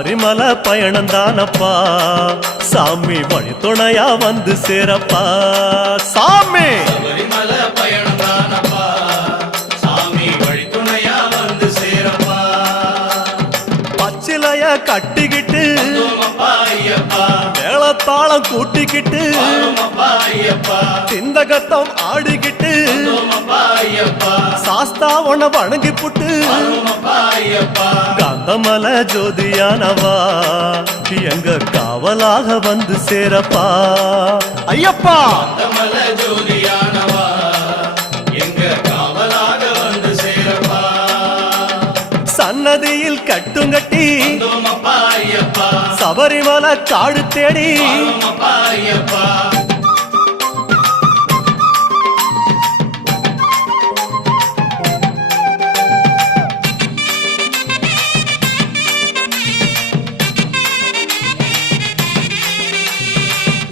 சபரிமலை பயணம் தானப்பா சாமி வழி துணையா வந்து சேரப்பா சாமி சபரிமலை பயணம் தானப்பா சாமி வழி துணையா வந்து சேரப்பா பச்சிலைய கட்டிக்கிட்டு ஐயப்பா மேளத்தாளம் கூட்டிக்கிட்டு ஐயப்பா சிந்தகத்தம் ஆடிக்கிட்டு ஐயப்பா சாஸ்தாவன வணங்கி புட்டு ஐயப்பா காந்தமல ஜோதியானவா எங்க காவலாக வந்து சேரப்பா ஐயப்பா காந்தமல ஜோதியானவா எங்க காவலாக வந்து சேரப்பா சன்னதியில் கட்டுங்கட்டி ஐயப்பா சபரிமலை காடு தேடி ஐயப்பா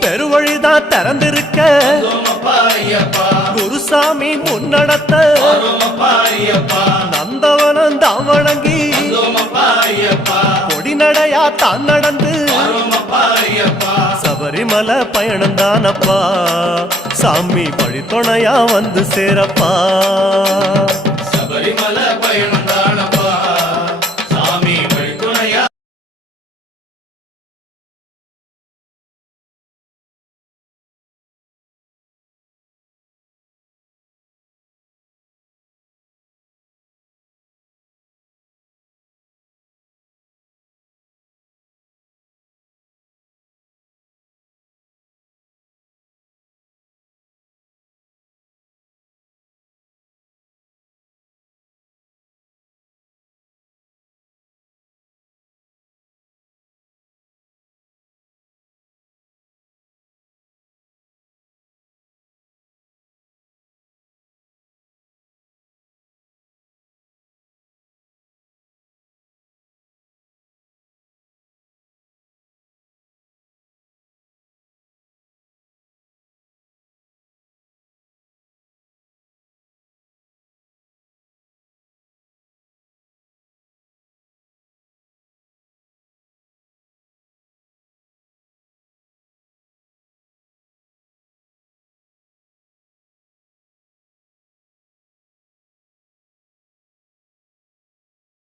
பெருவழிதான் திறந்திருக்க குருசாமி முன்னடத்த நந்தவனம் தான் வணங்கி கொடிநடையா தான் நடந்து சபரிமலை பயணம் தானப்பா சாமி வழி துணையா வந்து சேரப்பா சபரிமலை பயணம்